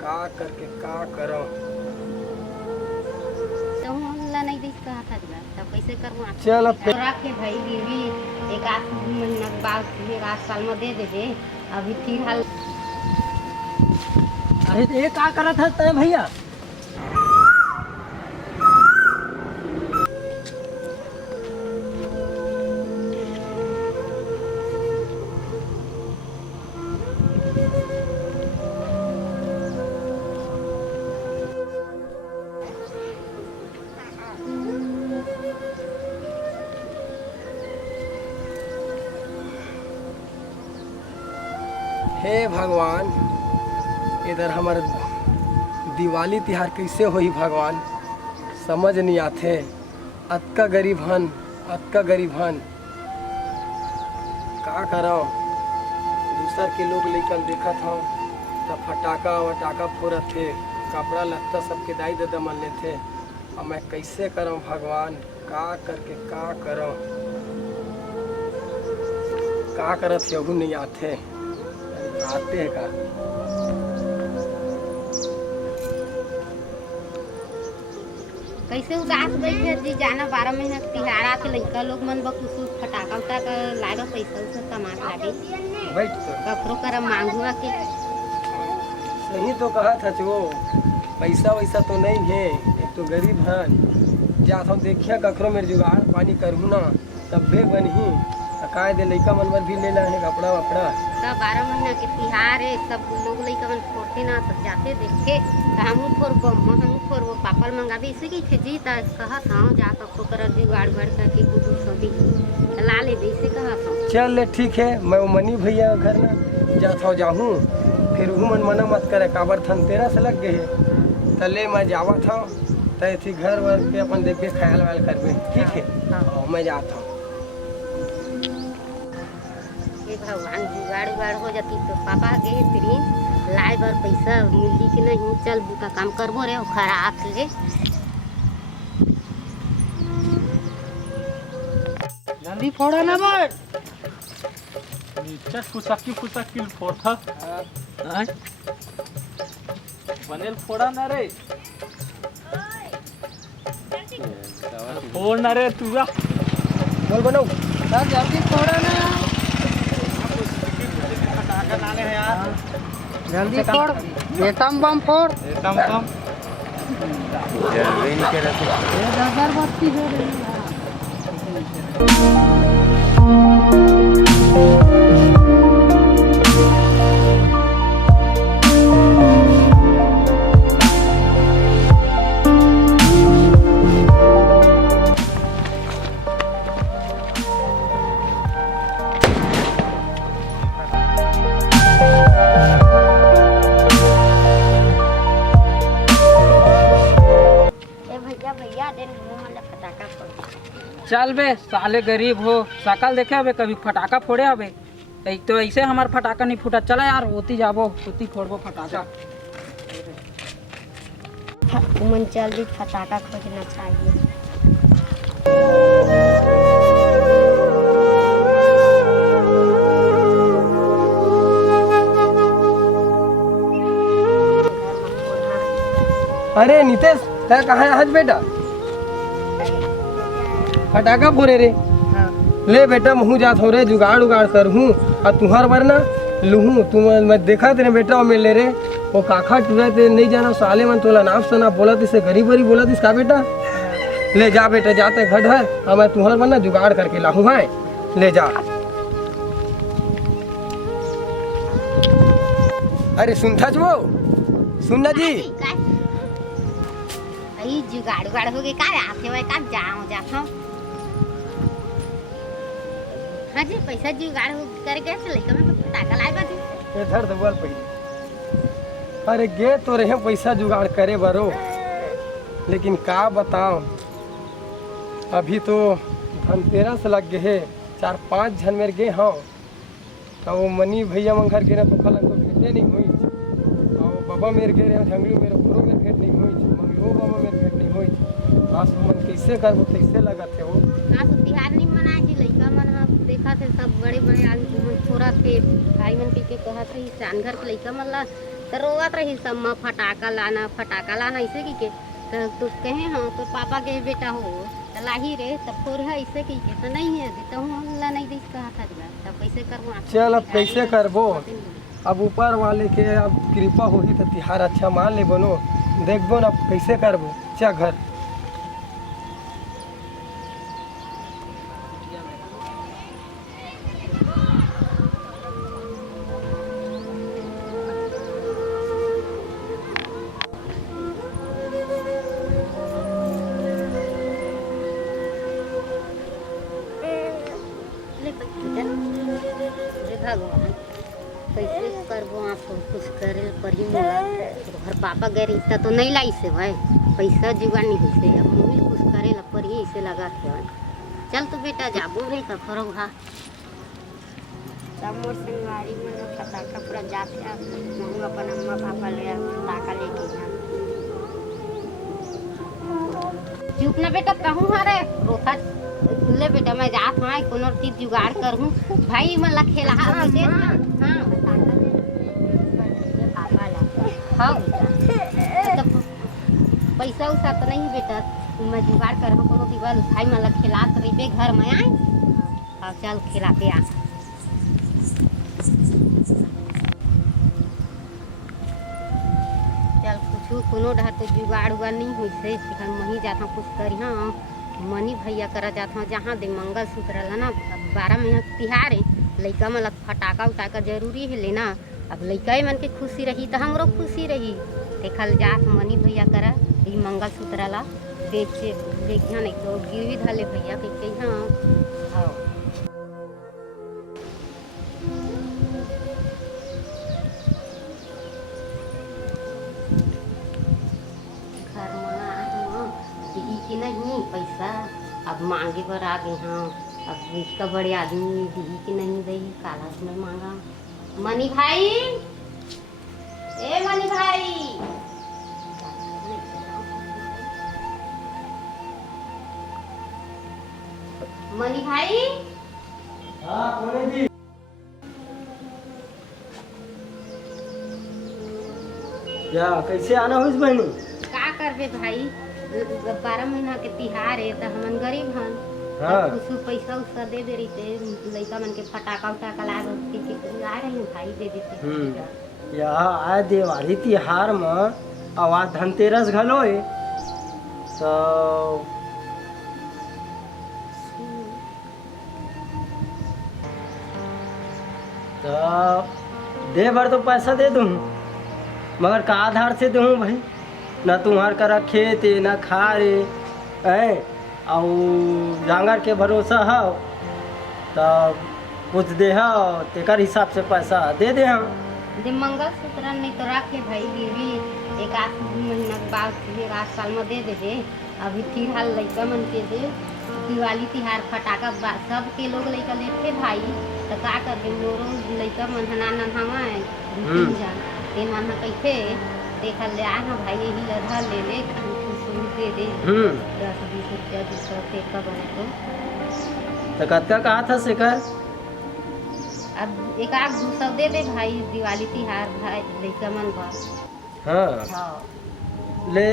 का करके का करो। तो हमला नहीं देख कहा था दिला तब कैसे करूँ चल अब रख के भाई बीवी एक आध महीना के बाद एक आध साल में दे देबे। अभी फिलहाल अरे ये का करत है तय भैया? हे भगवान, इधर हमारे दिवाली तिहार कैसे होई भगवान, समझ नहीं आते। अतका गरीब हन, अतका गरीब हन, का करो। दूसर के लोग लेकर देखत हूँ तब फटाका वटाका फोड़त थे, कपड़ा लत्ता सबके दाई दादा मन लेते। अब मैं कैसे करूँ भगवान, का करके का करूँ, का करत यहू नहीं आते। आते हैं का कैसे उदास बैठे जी जाना 12 महीना के तिहार आके लड़का लोग मन बकुसु फटाका उटाका लागा पैसा उसे कमात लागे बैठ तो ककरो कर मांगुआ के सही तो कहा था जो पैसा वैसा तो नहीं है, एक तो गरीब हन। जा हम देखिया ककरो मेरे जुगाड़ पानी करूँ ना तब बे बनही काय दे लइका मन बर भी लेना है कपड़ा वपड़ा। सब 12 महीना के तिहार है, सब लोग लड़का मन फोड़ते ना सब जाते देखे तो हमू फोड़बो हमू फोड़बो पापड़ मंगाबे इसे की थे जी कहत हूँ जा ककरो कर जुगाड़ बढ़ करके गुडू सभी ला ले वैसे कहत हूँ। चल ले ठीक है, मैं वो मनी भैया घर ना जात हूँ जाऊँ, फिर वो मन मना मत करे काबर धनतेरस लग गए तले मैं जावत हूँ तैथी घर वर के अपन देख के ख्याल व्याल करबे। ठीक है हाँ, मैं जाता हूँ। भगवान जुगाड़ उगाड़ हो जाती तो पापा गए फिर लाए बर पैसा मिली कि नहीं चल बुका काम करबो रे खराब ले जल्दी फोड़ा ना बट नीचे फुसकी फोड़ा हां बनेल फोड़ा ना रे फोड़ ना रे तू बोल बनाओ सर जल्दी फोड़ा ना जल्दी फोड़ एटम बम फोड़ एकदम कम जल्दी नहीं करे ये अगरबत्ती हो रही है। भैया दिन मतलब फटाका फोड़ चल बे साले गरीब हो सकल देखे हबे कभी फटाका फोड़े हबे तो ऐसे हमार फटाका नहीं फूटा। चला यार होती जाबो होती फोड़बो फटाका। उमन चल भी फटाका खोजना चाहिए। अरे नितेश तेरा कहाँ है आज बेटा, फटाका फोड़े रे। ले बेटा मुँह जात हो रे जुगाड़ उगाड़ कर हूँ और तुम्हार वरना लूहूँ तुम मैं देखा तेरे बेटा मिल ले रे वो काखा टूरा ते नहीं जाना साले मन तोला नाम सुना बोला तिसे गरीब गरीब बोला तिस का बेटा। ले जा बेटा जाते घट है और मैं तुम्हार वरना जुगाड़ करके लाहूँ है ले जा। अरे सुनता जो सुनना जी अई जुगाड़ उगाड़ हो गए का आते हुए का जाओ जाता हाँ जी पैसा जुगाड़ हो करके ऐसे लेकर मैं तो फटाका लाए बाजी इधर दबल पड़ी। अरे गे तो रहे पैसा जुगाड़ करे बरो, लेकिन का बताओ अभी तो धनतेरस लग गए 4-5 जन मेरे गे हाँ तो वो मनी भैया मन घर गे तो कल तो भेटे नहीं हुई और बाबा मेरे गे रहे झंगली मेरे पूरा मेरे भेट नहीं हुई मम्मी बाबा मेरे भेट नहीं हुई। आज मन कैसे करबो कैसे लगा थे वो ना तो तिहार नहीं मनाए थी लड़का मन हम देखा थे सब बड़े बड़े आदमी मन छोरा थे भाई मन के कहा थे शान घर के लड़का मन ला तो रोवत रही सब माँ फटाका लाना ऐसे की के तो कहे हाँ तो पापा के बेटा हो तो लाही रे तो फोर है ऐसे की के तो नहीं है तो हूँ ला नहीं दी कहा था तब कैसे करबो चल अब कैसे करबो, अब ऊपर वाले के अब कृपा होगी तो तिहार अच्छा मान ले बनो, देखबो ना कैसे करबो। चा घर भगवान कैसे करबो आप कुछ करे परी मोला घर पापा गए इतना तो नहीं लाई से भाई पैसा जुगाड़ नहीं हुई से अब मुझे कुछ करे ला परी ऐसे लगा थे भाई चल तो बेटा जाबो नहीं का करो हा सब मोर संगवारी में फटाका पूरा जाते हम अपन अम्मा पापा ले फटाका लेके चुप ना बेटा कहूँ हारे रोथा ले बेटा मैं जात हाँ कोनो चीज जुगाड़ करूँ भाई मन ला खेला हाँ हाँ तो पैसा उसा तो नहीं बेटा मैं जुगाड़ करूँ कोनो दिवाल भाई मन ला खेलात रही घर में आए और चल खिलाते आ चल कुछ कोनो ढार तो जुगाड़ उगाड़ नहीं हुई से मही जाता कुछ करी हाँ मनी भैया करा जाता हूँ जहाँ दे मंगल सूत्र है ना 12 महीना तिहार है लड़का मतलब फटाका उटाका जरूरी है लेना अब लड़का मन के खुशी रही तो हमरो खुशी रही देखल जात मनी भैया करा ये मंगल सूत्र ला बेचे देखिया नहीं तो गिरवी धले भैया के हाँ कि नहीं पैसा अब मांगे पर आ गए हाँ अब इसका बड़े आदमी दी कि नहीं दई काला में मांगा मनी भाई ए मनी भाई मनी भाई हाँ कौन जी क्या कैसे आना हो इस बहनी का करबे भाई 12 महीना के तिहार है तो हमन गरीब हन हाँ। कुछ पैसा उसा दे दे रही थे लड़का मन के फटाका उटाका ला रही भाई दे देते यहाँ आए दिवाली तिहार में आवाज धनतेरस घलो है तो दे भर तो पैसा दे दूँ मगर का आधार से दूँ भाई ना तुम्हार करा खेत है ना खार है और जांगर के भरोसा है तो कुछ दे तेकर हिसाब से पैसा दे दे हम दे मंगल सूत्र नहीं तो रखे भाई बीवी एक आध महीना के बाद एक आध साल में दे दे अभी फिलहाल लड़का मन के दे दिवाली तिहार फटाका सब के लोग लड़का लेते भाई तो का करबे मोरो लड़का मन नन्हा तीन मन कैसे देखा ले आ ना भाई यही लधा ले ले दे दे 10-20 रुपया 200 रुपये का बने तो कत्ता कहा था शिखर अब एक आध 200 दे दे भाई दिवाली तिहार भाई लड़का मन का हाँ ले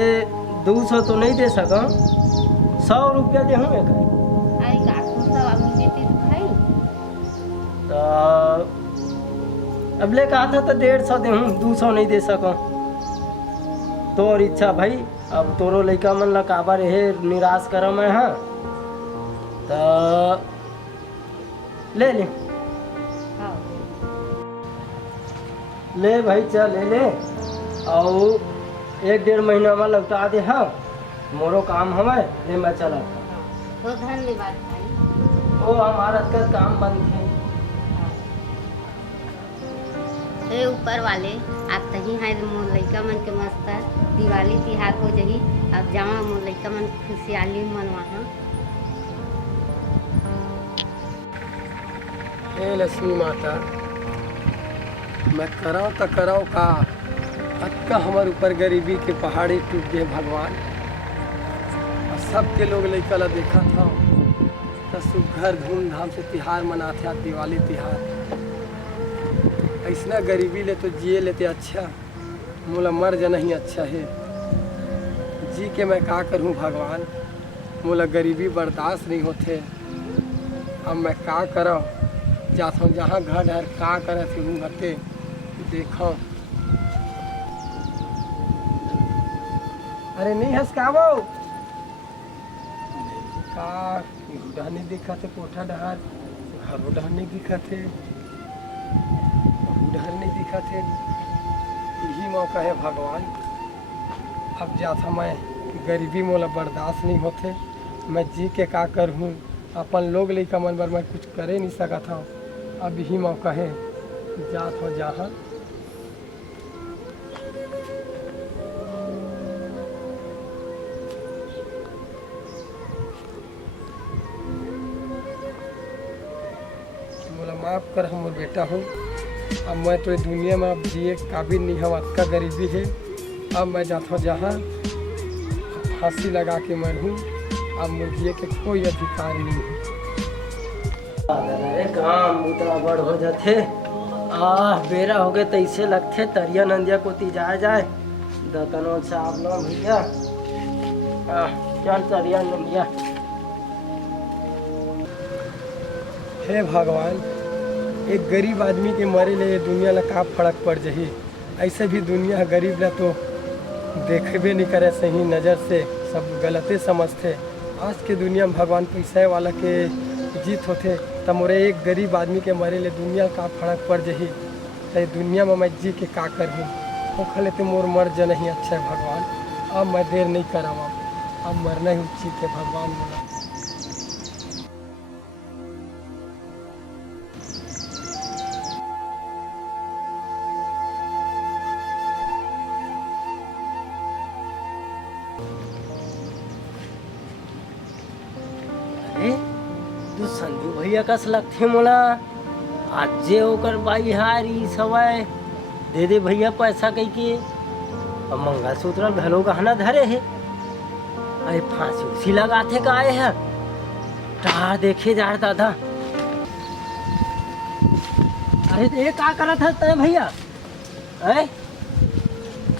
200 तो नहीं दे सका 100 रुपया दे हूँ एक अरे का 200 अब देते भाई तो अब ले कहा था तो 150 दे हूँ 200 नहीं दे सका तोर इच्छा भाई अब तोरो लड़का मन ला काबर है निराश कर मैं हाँ तो ले ले हाँ ले भाई चल ले और 1-1.5 महीना में लौटा दे हाँ मोरो काम हमें ले मैं चला तो धन्यवाद भाई ओ हमारा का काम बंद है हे ऊपर वाले आप तही हैं मोर लड़का मन के मस्त दिवाली तिहार हो जही अब जावा मोर लड़का मन खुशहाली मनवा हे लक्ष्मी माता मैं कराओ तो कराओ का अक्का हमारे ऊपर गरीबी के पहाड़ी टूट गए भगवान और सबके लोग लड़का ला देखा था तो सब घर धूमधाम से तिहार मनाते दिवाली तिहार ऐसा गरीबी ले तो जिए लेते अच्छा मोला मर जाना ही अच्छा है। जी के मैं का करूं भगवान, मोला गरीबी बर्दाश्त नहीं होते। अब मैं का करा, जाता हूँ जहाँ घर है का करे थे हूँ घटे देखो। अरे नहीं हंस का वो का डहर नहीं दिखा थे, कोठा डहर घर डहर नहीं दिखा थे, डहर नहीं दिखा थे। यही मौका है भगवान। अब जाता मैं, गरीबी मोला बर्दाश्त नहीं होते। मैं जी के का करूँ, अपन लोग लइका मन बर मैं कुछ करे नहीं सका था। अब यही मौका है, जात हो जहाँ। मोला माफ कर, हम बेटा हूँ। अब मैं तो दुनिया में अब जिए काबिल नहीं हूँ, अतका गरीबी है। अब मैं जाता हूँ जहाँ, फांसी लगा के मरूँ। अब मुझे के कोई अधिकार नहीं है। अरे काम उतना बड़ हो जाते, बेरा हो गए तैसे लगते तरिया नंदिया कोती जाए जाए दतनो साहब ना भैया। चल तरिया नंदिया। हे भगवान, एक गरीब आदमी के मरे ले दुनिया ला का फर्क पड़ जाही। ऐसे भी दुनिया गरीब ला तो देखबे नहीं करे सही नज़र से, सब गलते समझते। आज के दुनिया में भगवान पैसा वाला के जीत होते, तब मोरे एक गरीब आदमी के मरे ले दुनिया का फर्क पड़ जाही। तो दुनिया में मैं जी के का करूँ, वो खले तो मोर मर जा नहीं अच्छा है भगवान। अब मैं देर नहीं करावा, अब मरना ही उचित है भगवान बोला। अरे तू संजू भैया कस लगथे मोला। आज जे ओकर बाई हारी सवाय दे दे भैया पैसा कह के। अब मंगलसूत्र घलो गहना धरे है। अरे फांसी उसी लगाते का आए हैं, टार देखे जा रहा था। अरे ये का करत है तय भैया? है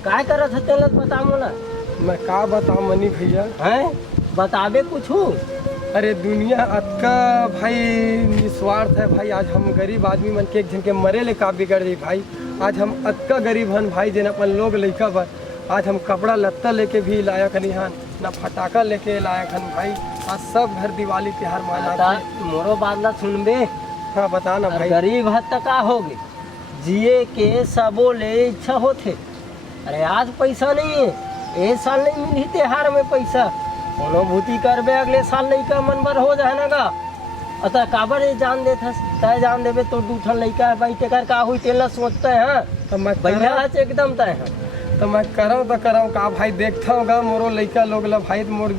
काय करत है तेल बता मोला। मैं का बताऊँ मनी भैया, है बताबे कुछ हो। अरे दुनिया अतका भाई निस्वार्थ है भाई। आज हम गरीब आदमी मन के एक जन के मरे ले का बिगड़ गई भाई। आज हम अतका गरीब हन भाई, जिन अपन लोग लइका बर आज हम कपड़ा लत्ता लेके भी लायक नहीं हन, ना फटाका लेके लायक हन भाई। आज सब घर दिवाली त्योहार मनाते। मोरो बादला सुनबे। हाँ बता ना भाई। गरीब हद तक का होगे, जिए के सबो ले इच्छा होते। अरे आज पैसा नहीं है, ए साल नहीं मिली त्योहार में पैसा, कोनो भूति करबे अगले साल लइका मन बर हो जाए ना गा। अतः काबर ये जान देत हस, तय जान देबे तो दूठन लइका भाई टेकर का हुई तेला सोचते हैं। तो मैं भैया आज एकदम तय है। तो मैं कराऊँ तो कराऊँ का भाई। देखता हूँ गा मोरो लइका लोग ला भाई, मोर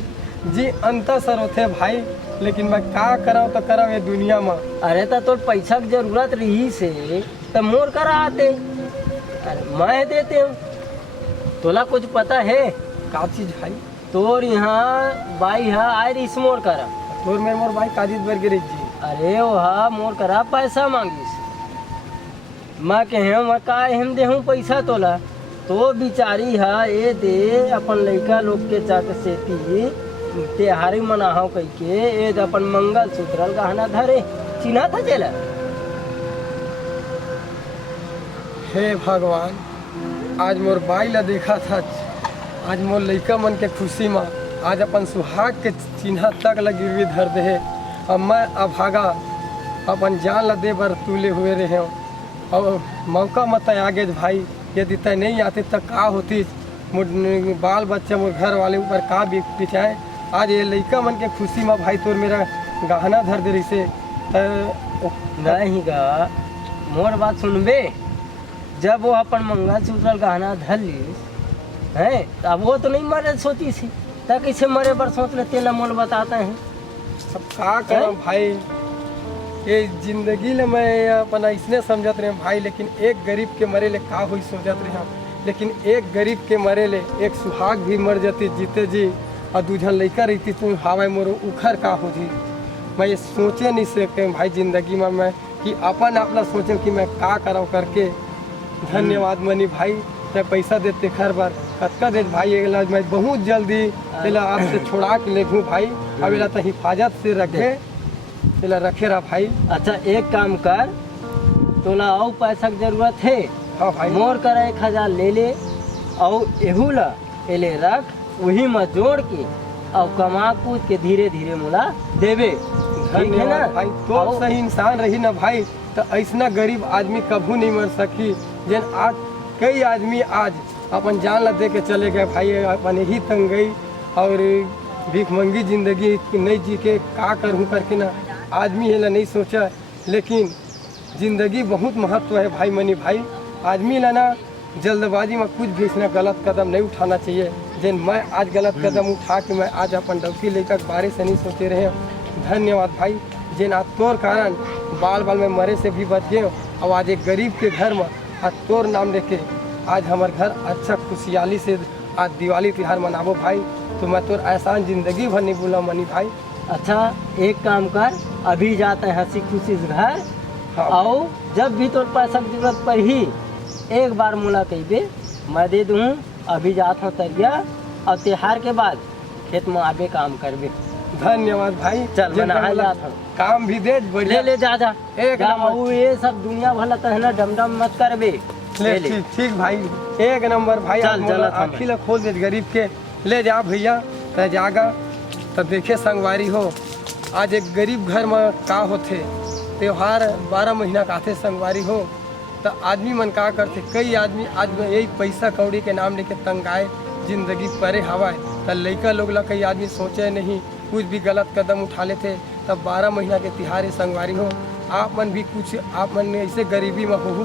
जी अंतर सर होते भाई। लेकिन मैं का कराऊँ तो कराऊँ ये दुनिया में। अरे तो तोर पैसा की जरूरत रही से तो मोर करा आते। अरे मैं देते हूँ, तोला कुछ पता है का चीज भाई? तोर यहाँ बाई है आयरिस मोर करा। तोर में मोर भाई काजिद बरगिरी जी। अरे वहा मोर करा पैसा मांगिस। मैं कहे मैं का हम देहूँ पैसा तोला, तो बिचारी है ये दे अपन लड़का लोग के चक सेती त्योहारी मनाहो कह के ये अपन मंगलसूत्र गहना धरे चिन्हा था चला। हे भगवान, आज मोर बाई ला देखा था, आज मोर लइका मन के खुशी में आज अपन सुहाग के चिन्ह तक ला गिरवी धर दे है। अब मैं अभागा अपन जान ला दे बर तुले हुए रहे हो। और मौका मत आगे भाई, यदि तय नहीं आते तो का होती। मोर बाल बच्चा मोर घर वाले ऊपर का बिछाए। आज ये लइका मन के खुशी में भाई तोर मेरा गहना धर दे रही से। नहीं गा मोर बात सुनबे। जब वो अपन मंगलसूत्र गहना धर लीस है, तब वो तो नहीं मरे सोची सी, तब कैसे मरे बर सोच ले तेला मोल बताते हैं। सब का करूं भाई, ये जिंदगी ले मैं अपना इसने समझत रहे भाई। लेकिन एक गरीब के मरे ले का हुई सोचत रहे हम। लेकिन एक गरीब के मरे ले एक सुहाग भी मर जाती जीते जी, और दूजन लइका रहती तो हवा मोर उखर का हो जी। मैं ये सोचे नहीं सके भाई जिंदगी में मैं कि अपन अपना सोचे कि मैं का कराऊँ करके। धन्यवाद मनी भाई, ते पैसा देते खर बार कतका दे भाई एला मैं बहुत जल्दी एला आपसे छोड़ा के ले घूँ भाई अब एला तो हिफाजत से रखे एला रखे रहा भाई। अच्छा एक काम कर, तोला और पैसा की जरूरत है हाँ भाई मोर कर 1000 ले ले और एहू ला एले रख, वही में जोड़ के और कमा कूद के धीरे धीरे मोला देवे, ठीक है ना धन्यवाद भाई। तो और- सही इंसान रही ना भाई तो ऐसा गरीब आदमी कभू नहीं मर सकी। जन आज कई आदमी आज अपन जान ला दे के चले गए भाई, अपन ही तंगई और भीखमंगी जिंदगी नहीं जी के का करूँ करके ना आदमी है ला नहीं सोचा। लेकिन जिंदगी बहुत महत्व है भाई मनी भाई। आदमी ला ना जल्दबाजी में कुछ भी इतना गलत कदम नहीं उठाना चाहिए। जिन मैं आज गलत कदम उठा के मैं आज अपन डौकी लेकर बारे से नहीं सोचे रहे। धन्यवाद भाई जिन आज तोर कारण बाल बाल में मरे से भी बच गए और आज एक गरीब के घर में आज तोर नाम लेके आज हमारे घर अच्छा खुशहाली से आज दिवाली त्यौहार मनाबो भाई। तो मैं तोर एहसान जिंदगी भर नहीं भूला मनी भाई। अच्छा एक काम कर, अभी जाते हैं हंसी खुशी से घर, हाँ। और जब भी तोर पैसा की जरूरत पड़ी एक बार मुला कही दे, मैं दे दूँ। अभी जात हूँ तरिया और त्योहार के बाद खेत में आगे काम करबे। धन्यवाद भाई। चल, मैं जिन नहा मतलब जाता हूँ। काम भी दे बढ़िया। ले जा जा एक जा, नंबर। और ये सब दुनिया भला कहना डमडम मत करबे। ले ठीक ठीक भाई एक नंबर भाई। चल, चल, थाम। आखिर ला खोल दे गरीब के ले जा भैया ते जागा तो देखे संगवारी हो आज एक गरीब घर में का होथे त्योहार 12 महीना का आथे संगवारी हो तो आदमी मन का करते। कई आदमी आज में यही पैसा कौड़ी के नाम लेके तंगाए जिंदगी परे हवाए तो लड़का लोग ला कई आदमी सोचे नहीं कुछ भी गलत कदम उठा लेते। तब 12 महीना के तिहारे संगवारी हो आप मन भी कुछ आप मन में ऐसे गरीबी में हो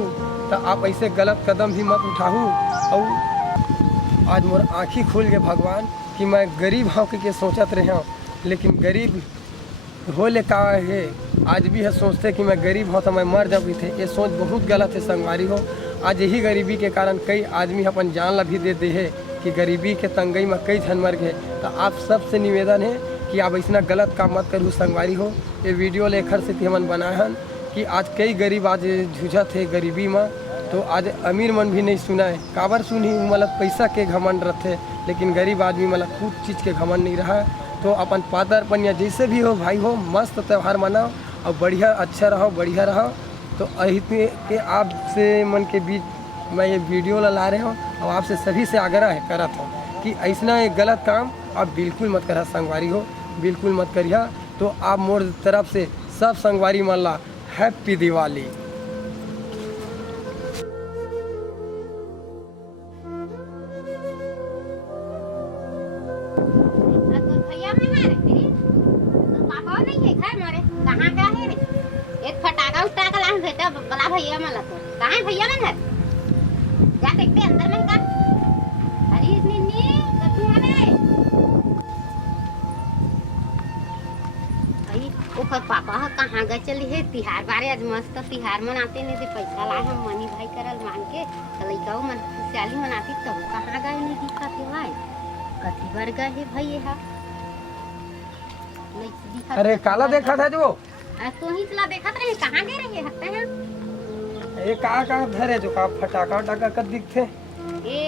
तो आप ऐसे गलत कदम भी मत उठाऊ। और आज मोर आँखी खुल गए भगवान कि मैं गरीब हाँ के सोचत रहे हूँ। लेकिन गरीब हो ले का है आज भी है सोचते कि मैं गरीब हूँ तो मैं मर जाऊँ थे। ये सोच बहुत गलत है संगवारी हो। आज यही गरीबी के कारण कई आदमी अपन जान ला भी देते हैं कि गरीबी के तंगई में कई जन मर गए। तो आप सबसे निवेदन है कि आप ऐसा गलत काम मत करूँ संगवारी हो। ये वीडियो लेकर से हमन बनाए हन कि आज कई गरीब आज झूझा थे गरीबी में तो आज अमीर मन भी नहीं सुना है काबर सुनी मतलब पैसा के घमंड रहते। लेकिन गरीब आदमी मतलब कुछ चीज़ के घमंड नहीं रहा। तो अपन पातर पनिया जैसे भी हो भाई हो मस्त त्यौहार मनाओ और बढ़िया अच्छा रहो बढ़िया रहो। तो इतने के आपसे मन के बीच मैं ये वीडियो ला रहे हूँ और आपसे सभी से आग्रह है करत हूँ कि ऐसा एक गलत काम आप बिल्कुल मत करा संगवारी हो, बिल्कुल मत करिए। तो आप मोर तरफ से सब संगवारी मन ला हैप्पी दिवाली। भैया में है रे मेरी तो पापा नहीं है घर मारे कहाँ का है रे एक फटाका उटाका लान बेटा बड़ा भैया मला तो कहाँ है भैया मन है जा देखते अंदर में का अरे निन्नी कतू है रे आई ऊपर पापा है कहाँ गए चली है तिहार बारे आज मस्त तिहार मनाते नहीं थे पैसा लाए हम मनी भाई करल मांग के लइका मन खुशहाली मनाती तब कहाँ गए नहीं दिखा थे भाई कथी बर गए है भाई यहाँ अरे काला देखा था जो तू ही चला देखा रहे कहाँ गए रहे हफ्ते हैं ये कहाँ धरे जो का फटाका उटाका कर दिखते ये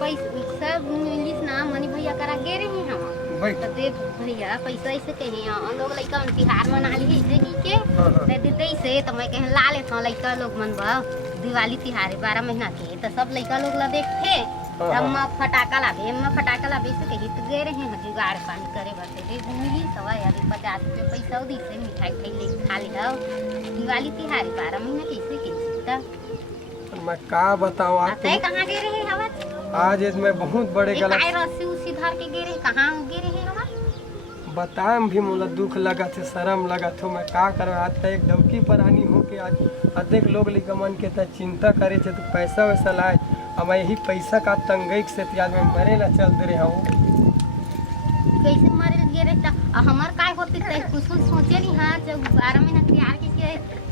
पैसा सब इंग्लिश ना मनी भैया करा गे रहे हैं हम भाई तो दे भैया पैसा ऐसे कहे हम लोग लइका मन तिहार मना ली ऐसे की के हाँ, हाँ। दे देते ऐसे तो मैं कहे ला लेता लइका लोग मन बा दिवाली तिहार 12 महीना के तो सब लइका लोग ला देखते हाँ, तब हाँ। मैं फटाका लाबे मैं फटाका लाबे से कही तो गए रहे हैं जुगाड़ पानी करे बरते रे मिली सवा यार 50 रुपये पैसा दी से मिठाई खाई ले खा ले आओ दिवाली तिहार 12 महीना कैसे कैसे मैं का बताऊँ आज आते कहाँ गए रहे हवा आज इसमें बहुत बड़े एक गलत आए रस्सी उसी धर के गए रहे कहाँ गए रहे हवा बताएम भी मोला दुख लगा थे शर्म लगा तो मैं का कर आज तक एक डौकी परानी हो के आज अधिक लोग लिकमन के त चिंता करे थे तो पैसा वैसा लाए अब मैं यही पैसा का तंगई से त्याज में मरे ला चल दे रहा हूँ। कैसे मारे गए रहे हमार काय होते थे कुछ सोचे नहीं हाँ जब 12 महीना तैयार के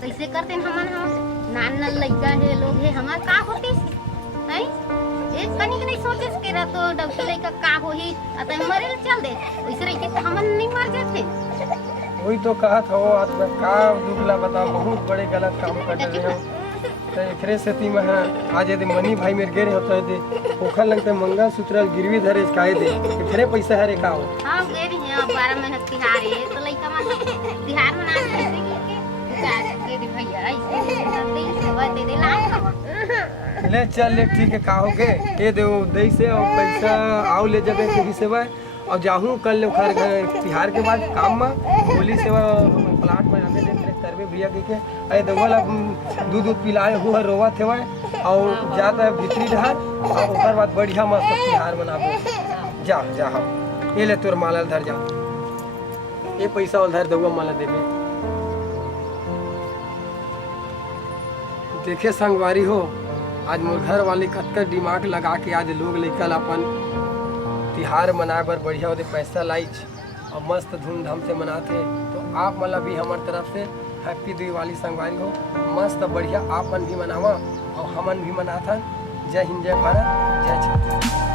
कैसे करते हमन हम नान नान लइका है लोग है हमार का होते है एक कनी के नहीं सोचे के रह तो डबल लइका का होही अत मरे ला चल दे वैसे रह के तो हमन नहीं मर जाते वही तो कहा था वो आज मैं का दुख ला बता बहुत बड़े गलत काम कर रहे हो। तो एकरे सेती में आज यदि मनी भाई मेरे गेरे होता है दे ओखर लगते मंगल सूत्र गिरवी धरे काहे दे एकरे पैसा हरे का हो हाँ गे भी है 12 महीने तिहार है तो लइका मन तिहार मना कैसे के दे भैया ऐसे सेवा दे दे लाख ले चल ले ठीक है का हो के ये दे दई से और पैसा आओ ले जबे के ही सेवा और जाहूँ कल ले घर तिहार के बाद काम में बोली सेवा प्लाट में आके देख रेख करबे भैया के अरे देवल दूध पिलाए हुआ रोवा थे और जाता है भीतरी ढार और ओकर बाद बढ़िया मस्त तिहार मनाबो जा जा हाँ ये ले तोर माला धर जा ये पैसा उधर देगा माला देवे देखे संगवारी हो आज मोर घर वाले कतका दिमाग लगा के आज लोग लेकर अपन तिहार मनाए बर बढ़िया ओदे पैसा लाइच और मस्त धूमधाम से मनाते तो आप मतलब भी हमार तरफ से हैप्पी दिवाली संगवारी हो मस्त बढ़िया आप मन भी मनावा और हमन भी मनाथन जय हिंद जय भारत जय छत्तीसगढ़।